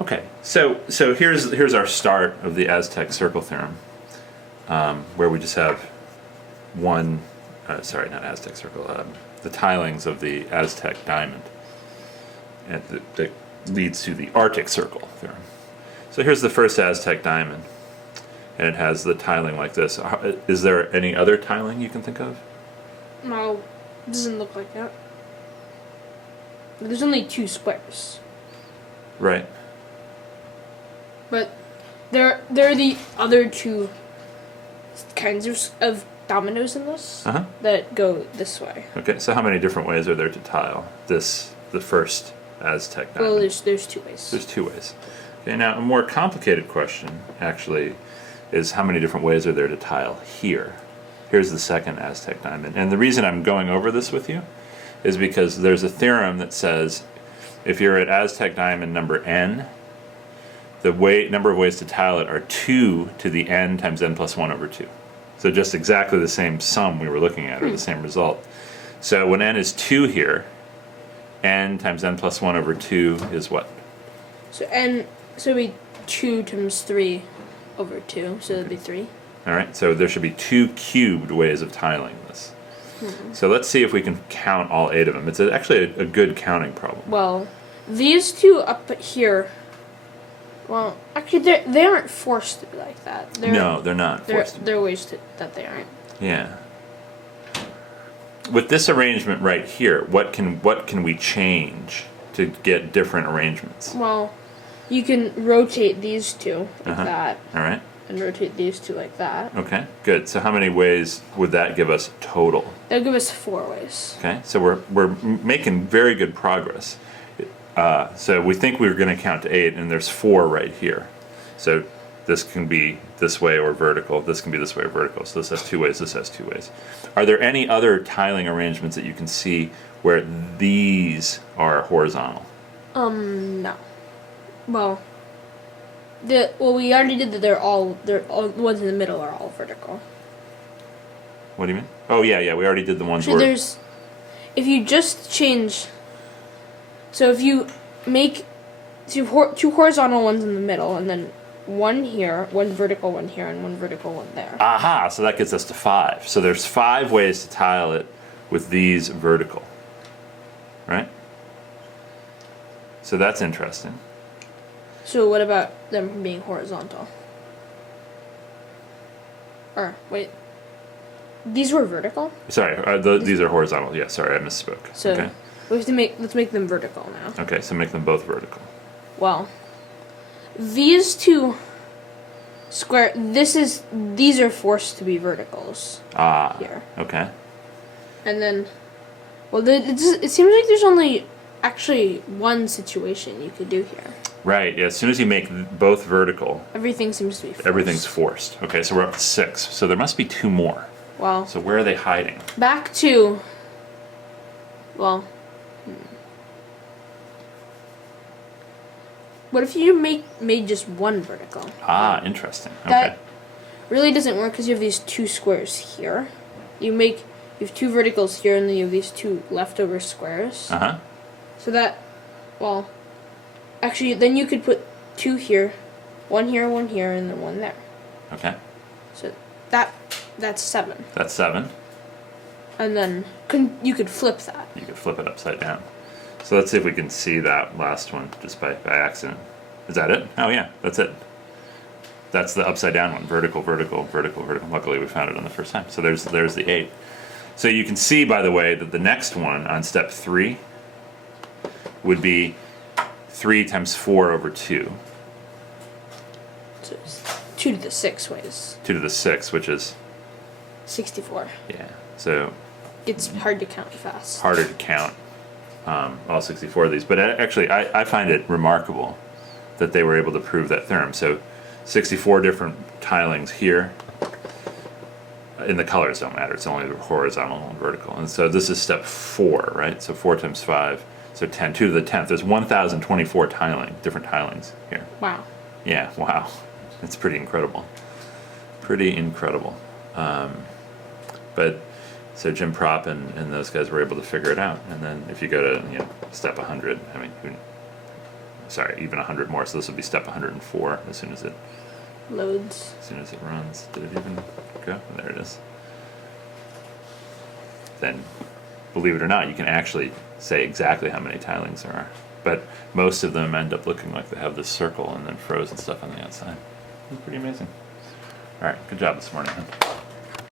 Okay, so here's our start of the Aztec circle theorem, where we just have one, sorry, not Aztec circle, the tilings of the Aztec diamond, and that leads to the Arctic circle theorem. So here's the first Aztec diamond, and it has the tiling like this. Is there any other tiling you can think of? No, it doesn't look like that. There's only 2 squares. Right. But there are the other 2 kinds of dominoes in this that go this way. Okay, so how many different ways are there to tile the first Aztec diamond? Well, there's 2 ways. There's 2 ways. Okay, now a more complicated question, actually, is how many different ways are there to tile here? Here's the second Aztec diamond. And the reason I'm going over this with you is because there's a theorem that says if you're at Aztec diamond number n, the number of ways to tile it are 2 to the n times n plus 1 over 2. So just exactly the same sum we were looking at, or the same result. So when n is 2 here, n times n plus 1 over 2 is what? So it'd be 2 times 3 over 2, so it'd be 3. Alright, so there should be 2 cubed ways of tiling this. So let's see if we can count all 8 of them. It's actually a good counting problem. Well, these 2 up here, well, actually they aren't forced to be like that. No, they're not forced. There are ways that they aren't. Yeah. With this arrangement right here, what can we change to get different arrangements? Well, you can rotate these 2 like that. All right. And rotate these 2 like that. Okay, good. So how many ways would that give us total? That'll give us 4 ways. Okay, so we're making very good progress. So we think we were going to count to 8, and there's 4 right here. So this can be this way or vertical. This can be this way or vertical. So this has 2 ways. This has 2 ways. Are there any other tiling arrangements that you can see where these are horizontal? No. Well, we already did that. They're all the ones in the middle are all vertical. What do you mean? Oh yeah, we already did the ones So where if you just change. So if you make 2 horizontal ones in the middle, and then 1 here, 1 vertical one here, and 1 vertical one there. Aha! So that gets us to 5. So there's 5 ways to tile it with these vertical, right? So that's interesting. So what about them being horizontal? Or wait, these were vertical? Sorry, these are horizontal. Yeah, sorry, I misspoke. So okay. we have to let's make them vertical now. Okay, so make them both vertical. Well, these 2 square. These are forced to be verticals. Here. Okay. And then, well, it seems like there's only actually one situation you could do here. Right. Yeah. As soon as you make both vertical, everything seems to be forced. Everything's forced. Okay, so we're up to 6. So there must be 2 more. Well. So where are they hiding? Back to. Well. What if you made just 1 vertical? Interesting. Okay. That really doesn't work because you have these 2 squares here. You have 2 verticals here, and then you have these 2 leftover squares. So that, well, actually, then you could put 2 here, 1 here, 1 here, and then 1 there. Okay. So that's 7. That's 7. And then you could flip that. You could flip it upside down. So let's see if we can see that last one just by accident. Is that it? Oh yeah, that's it. That's the upside down one. Vertical, vertical, vertical, vertical. Luckily we found it on the first time. So there's the 8. So you can see, by the way, that the next one on step 3 would be 3 times 4 over 2. So it's 2 to the 6 ways. 2 to the 6, which is 64. Yeah. So it's hard to count fast. Harder to count all 64 of these. But actually, I find it remarkable that they were able to prove that theorem. So 64 different tilings here. And the colors don't matter. It's only the horizontal and vertical. And so this is step 4, right? So 4 times 5. So 10, 2 to the 10th. There's 1,024 different tilings here. Wow. Yeah, wow. It's pretty incredible. Pretty incredible. But so Jim Propp and those guys were able to figure it out. And then if you go to step 100, I mean, sorry, even 100 more. So this would be step 104 as soon as it Loads. runs. Did it even go? There it is. Then, believe it or not, you can actually say exactly how many tilings there are. But most of them end up looking like they have this circle and then frozen stuff on the outside. It's pretty amazing. All right, good job this morning. Huh?